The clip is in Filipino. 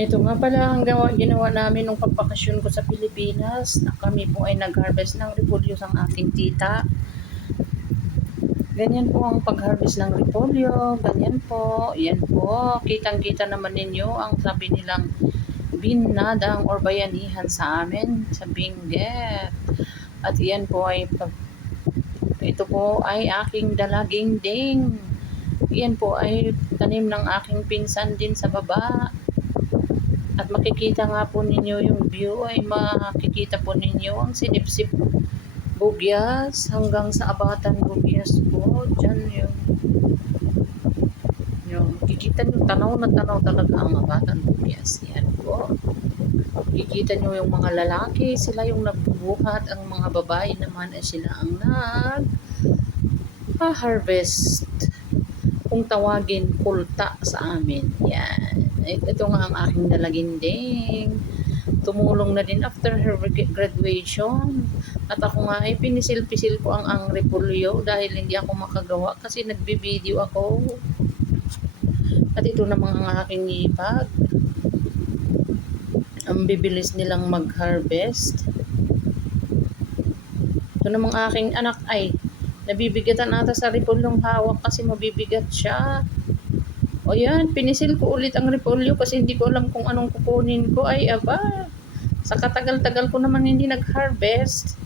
Ito nga pala ang gawa, ginawa namin nung pagbakasyon ko sa Pilipinas na kami po ay nag-harvest ng repolyo ng aking tita. Ganyan po ang pag-harvest ng repolyo. Ganyan po. Yan po. Kitang-kita naman ninyo ang sabi nilang binadang or bayanihan sa amin sa Benguet. At yan po ay ito po ay aking dalaging ding. Yan po ay tanim ng aking pinsan din sa baba. At makikita nga po ninyo yung view ay makikita po ninyo ang sinipsip Bugyas hanggang sa Abatan Bugyas po. Diyan yung yung kikita nyo tanaw na tanaw talaga ang Abatan Bugyas. Yan po. Kikita nyo yung mga lalaki, sila yung nagbubuhat, ang mga babae naman ay sila ang nag harvest kung tawagin kulta sa amin. Yan. Ito nga ang aking dalaginding. Tumulong na din after her graduation. At ako nga ay pinisil-pisil ko ang ang repolyo dahil hindi ako makagawa kasi nagbi-video ako. At ito namang ang aking ipag. Ang bibilis nilang mag-harvest. Ito namang aking anak ay nabibigatan ata sa repolyong hawak kasi mabibigat siya. O yan, pinisil ko ulit ang repolyo kasi hindi ko alam kung anong kukunin ko. Ay, aba, sa katagal-tagal ko naman hindi nag-harvest.